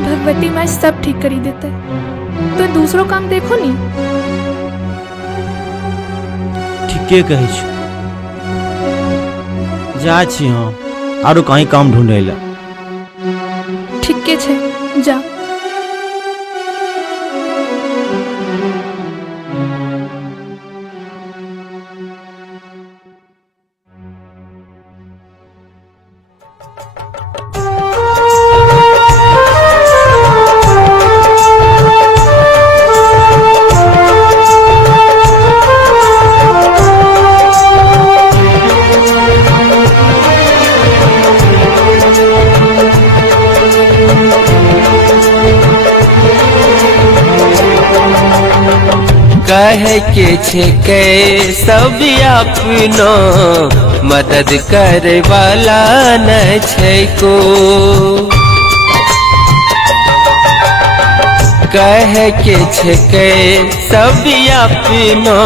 भगवती माँ सब ठीक करी देते, तो दूसरो काम देखो नी। ठीके कहे छी, जा छी हम आरो कहीं काम ढूंढे ला। ठीके छे, जा। कहे के छे के सब अपनो मदद करे वाला न छे को। कहे के छे के सब अपनो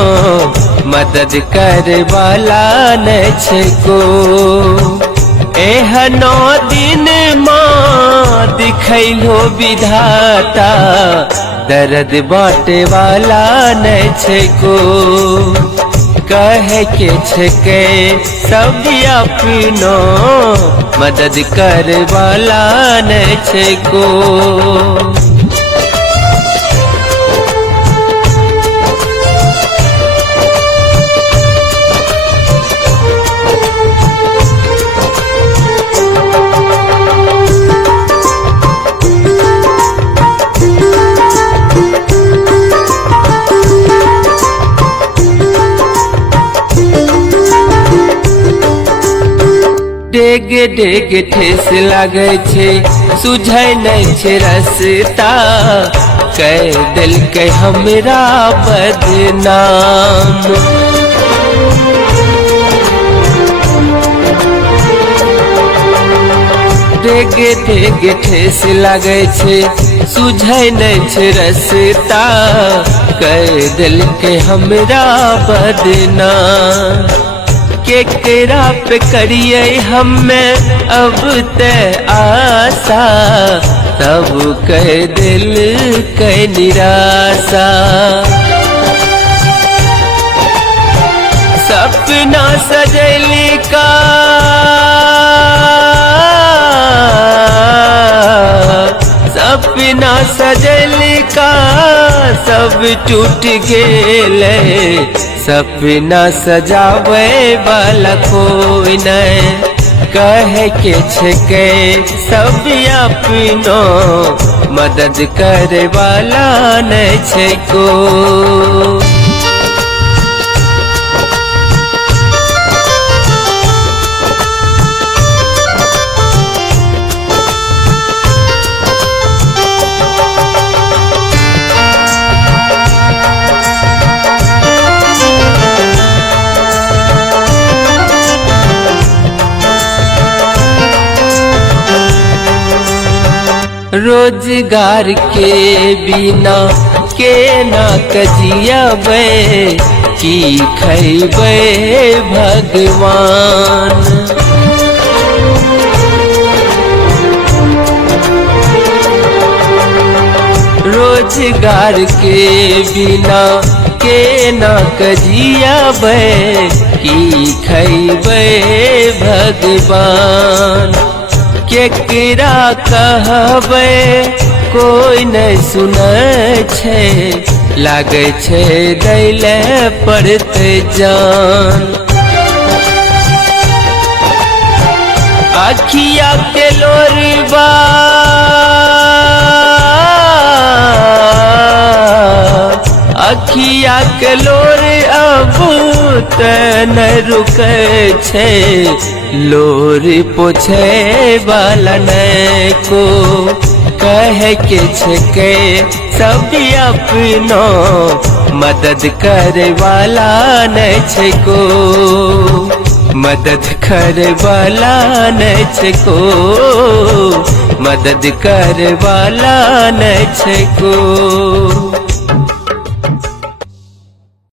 मदद करे वाला न छे को। एहनो दिन माँ दिखैलो विधाता दर्द बाटे वाला न छे को। कहे के छे के सब अपनो मदद करे वाला न छे को। डेगे डेगे ठेस लागे छे, सुझै नहीं छे रस्ता, कह दिल के हमरा बदनाम। डेगे डेगे ठेस लागे छे, सुझै नहीं छे रस्ता, कह दिल के हमरा बदनाम। केकरा पे करिए हमें अब ते आशा, तब कह दिल के निराशा। सपना सजैली का सपना सजैली का सब टूट गेले। सपना सजावे वाला कोई नहीं। कहे के छे के सब अपनो मदद करे वाला नहीं छे को। रोजगार के बिना के ना कजियाबे, की खैबे भगवान। रोजगार के बिना के ना कजियाबे, की खैबे भगवान। केकरा कहबे कोई नहीं सुनै छे, लागे छे दैले पड़ते जान। अखिया के लोरबा अखिया के लोर अब तन रुके छे, लोर पोछे वाला नहीं को। कहे के छे के सब अपनो मदद करे वाला नहीं छे को। मदद करे वाला नहीं छे को। मदद करे वाला नहीं छे को।